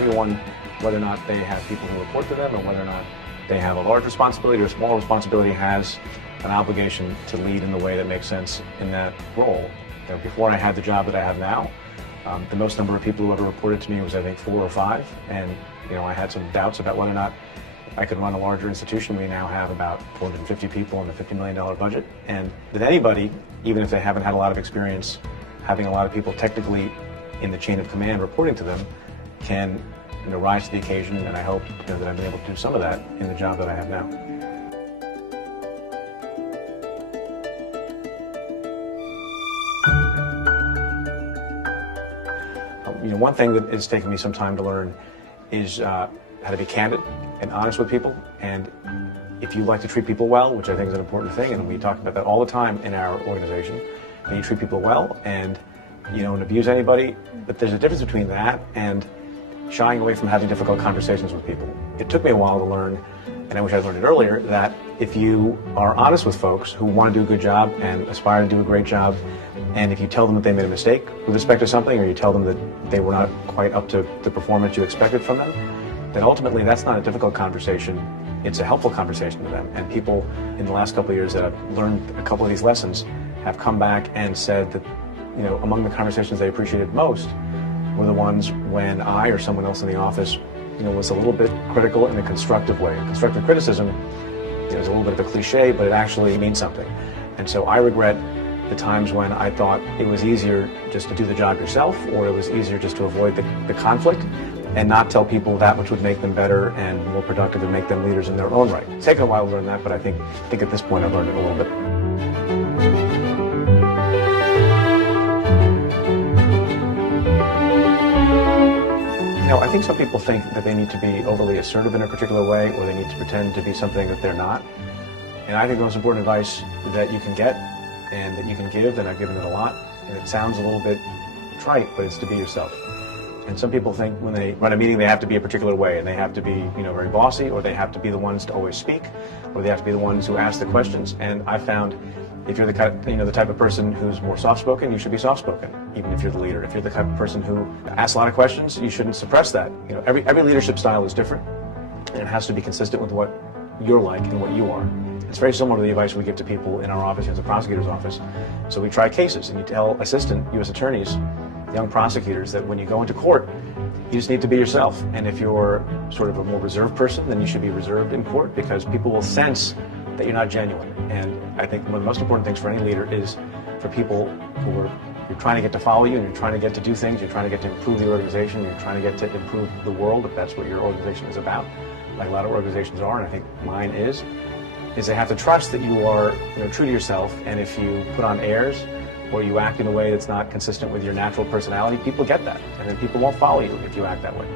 everyone, whether or not they have people who report to them or whether or not they have a large responsibility or a small responsibility, has an obligation to lead in the way that makes sense in that role. You know, before I had the job that I have now, the most number of people who ever reported to me was, I think, 4 or 5, and you know, I had some doubts about whether or not I could run a larger institution. We now have about 450 people and a $50 million budget, and that anybody, even if they haven't had a lot of experience, having a lot of people technically in the chain of command reporting to them, can, you know, rise to the occasion, and I hope, you know, that I've been able to do some of that in the job that I have now. You know, one thing that it's taken me some time to learn is how to be candid and honest with people. And if you like to treat people well, which I think is an important thing, and we talk about that all the time in our organization, that you treat people well and you don't abuse anybody. But there's a difference between that and shying away from having difficult conversations with people. It took me a while to learn, and I wish I'd learned it earlier, that if you are honest with folks who want to do a good job and aspire to do a great job, and if you tell them that they made a mistake with respect to something, or you tell them that they were not quite up to the performance you expected from them, then ultimately that's not a difficult conversation. It's a helpful conversation to them. And people in the last couple of years that have learned a couple of these lessons have come back and said that, you know, among the conversations they appreciated most were the ones when I or someone else in the office, you know, was a little bit critical in a constructive way. Constructive criticism, you know, is a little bit of a cliche, but it actually means something. And so I regret the times when I thought it was easier just to do the job yourself, or it was easier just to avoid the conflict and not tell people that which would make them better and more productive and make them leaders in their own right. It's taken a while to learn that, but I think at this point I've learned it a little bit. You know, I think some people think that they need to be overly assertive in a particular way, or they need to pretend to be something that they're not. And I think the most important advice that you can get and that you can give, and I've given it a lot, and it sounds a little bit trite, but it's to be yourself. And some people think when they run a meeting they have to be a particular way, and they have to be, you know, very bossy, or they have to be the ones to always speak, or they have to be the ones who ask the questions. And I found if you're the type of person who's more soft-spoken, you should be soft-spoken, even if you're the leader. If you're the type of person who asks a lot of questions, you shouldn't suppress that. You know, every leadership style is different, and it has to be consistent with what you're like and what you are. It's very similar to the advice we give to people in our office, as a prosecutor's office. So we try cases, and you tell assistant U.S. attorneys, young prosecutors, that when you go into court, you just need to be yourself. And if you're sort of a more reserved person, then you should be reserved in court, because people will sense that you're not genuine. And I think one of the most important things for any leader is for people who are, you're trying to get to follow you, and you're trying to get to do things, you're trying to get to improve the organization, you're trying to get to improve the world, if that's what your organization is about, like a lot of organizations are, and I think mine is they have to trust that you are, you know, true to yourself. And if you put on airs or you act in a way that's not consistent with your natural personality, people get that, and then people won't follow you if you act that way.